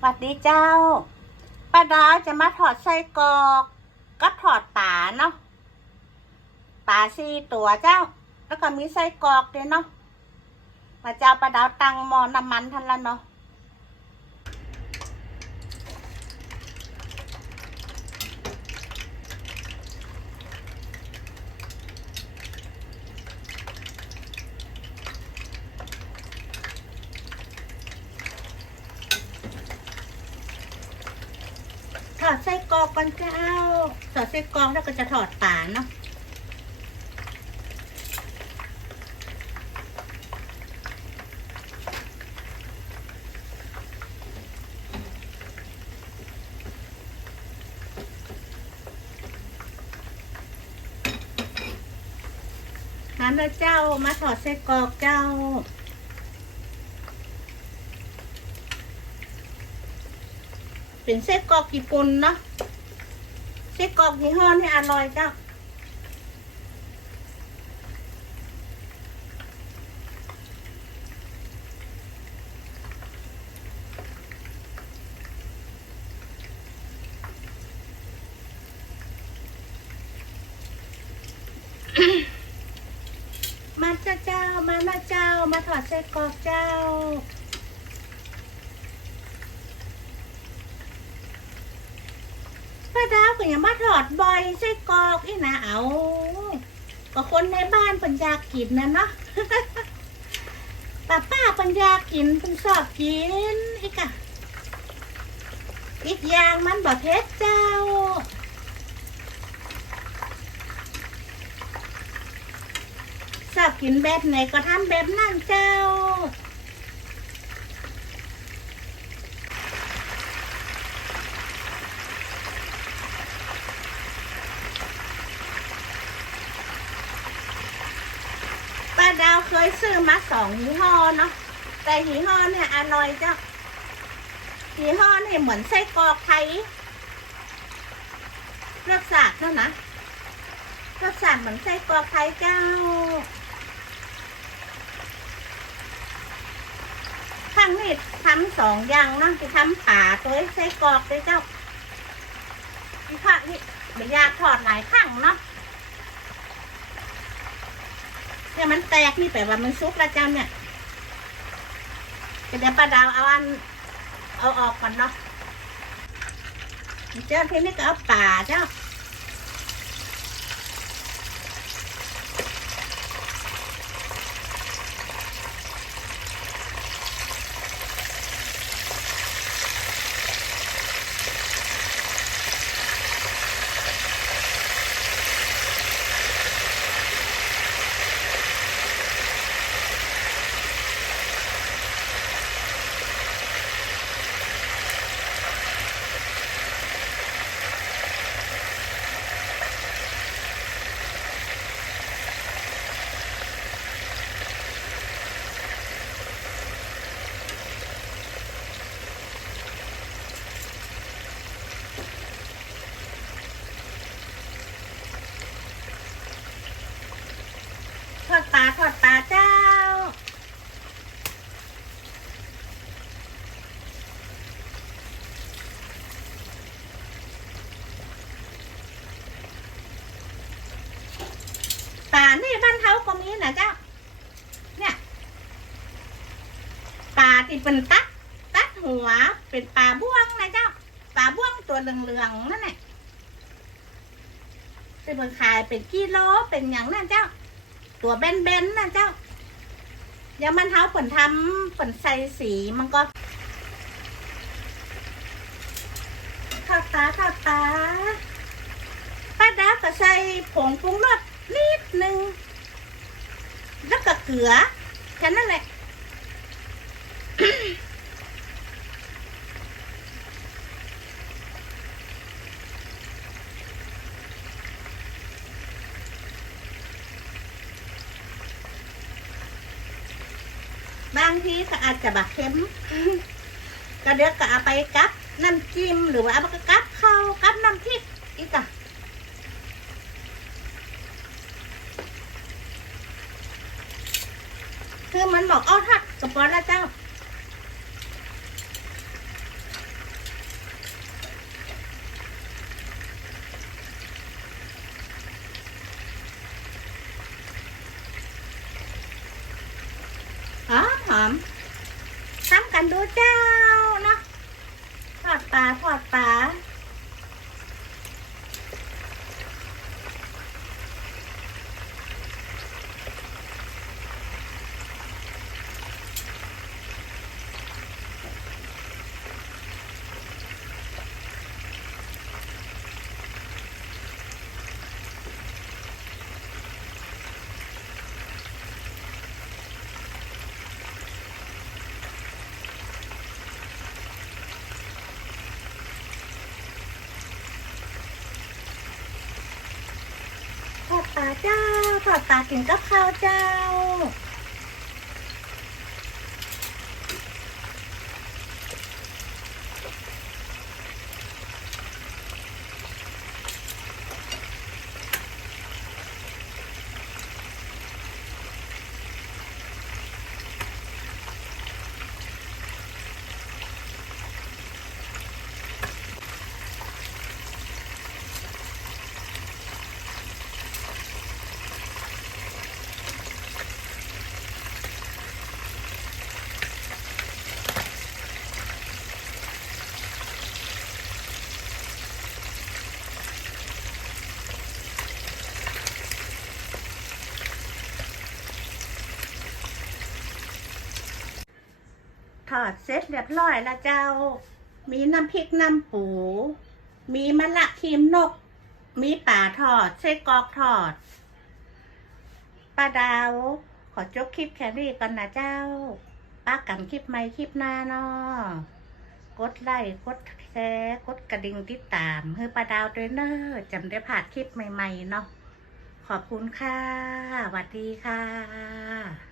สวัสดีเจ้าป้าดาจะมาถอดไส้กรอกก็ถอดป่าเนาะป่าสี่ตัวเจ้า แล้วก็มีไส้กรอกด้วยเนาะมาเจ้าป้าดาวตังหมอน้ำมันทันละเนาะ ส้กรอกก่อนเจ้าถอดไส้กรอกแล้วก็จะถอดป่าเนาะน้ำแล้วเจ้ามาถอดไส้กรอกเจ้า เป็นไส้กรอกญี่ปุ่นเนาะไส้กรอกยี่ห้อนี่อร่อยเจ้ามาเจ้าเจ้ามาหน้าเจ้า มาถอดไส้กรอกเจ้า ป้าดาวก็ยังมาถอดบ่อยไส้กอกอีนะเอาก็คนในบ้านปัญญากินนะเนาะป้าป้าปัญญากกินเป็นชอบกินอีกอะอีกอย่างมันบ่เผ็ดเจ้าชอบกินแบบไหนก็ทำแบบนั่นเจ้า ป้าดาว เคยซื้อมาสองยี่ห้อเนาะแต่ยี่ห้อเนี่ยอร่อยเจ้ายี่ห้อเนี่ยเหมือนไส้กรอกไทยรสชาติเท่านะรสชาติเหมือนไส้กรอกไทยเจ้า ข้างนี้ทำสองอย่างนาะจะทำป่าตัวไส้กรอกด้วยเจ้าอีกข้างนี่ไม่ยากถอดหลายข้างเนาะ เนี่ยมันแตกนี่แปลว่ามันซุกแล้วจ้าเนี่ยเดี๋ยวป้าดาวเอาอันเอาออกก่อนเนาะเจ้าทีนี้ก็เอาป่าเจ้า ทอดปลาทอดปลาเจ้า ปลานี่บ้านเขาก็มีนะเจ้า เนี่ย ปลาที่เป็นตัดตัดหัว เป็นปลาบ้วงนะเจ้า ปลาบ้วงตัวเหลืองๆนั่นแหละเป็นบนขายเป็นกิโลเป็นอย่างนั่นเจ้า ตัวเบนเบนๆนะเจ้าเดี๋ยวมันเท้าผลทำผลใส่สีมันก็ข้าวตาข้าวตาป้าดาก็ใส่ผงปรุงรสนิดนึง แล้วก็เกลือแค่นั้นแหละ ทีก็อาจจะบะเค็มก็เดี๋ยวก็เอาไปกับน้ำจิ้มหรือว่าเอาไปกับข้าวกับน้ำพริกอีกอะคือมันบอกอ้อทักกับปอนละเจ้า啊。Huh? มทำกันดูเจ้าเนาะทอดปลาทอดปลา เจ้าถอดปลากินกับข้าวเจ้า อดเสร็จเรียบร้อยแล้วเจ้า มีน้ำพริกน้ำปู มีมะละครีมนก มีป่าทอดไส้กรอกทอดป้าดาว ขอจบคลิปแค่นี้ก่อนนะเจ้าป้ากันคลิปใหม่คลิปหน้าเนาะกดไลค์กดแชร์กดกระดิ่งติดตามเพื่อป้าดาวด้วยเนอะจำได้ผ่านคลิปใหม่ ๆ เนาะขอบคุณค่ะสวัสดีค่ะ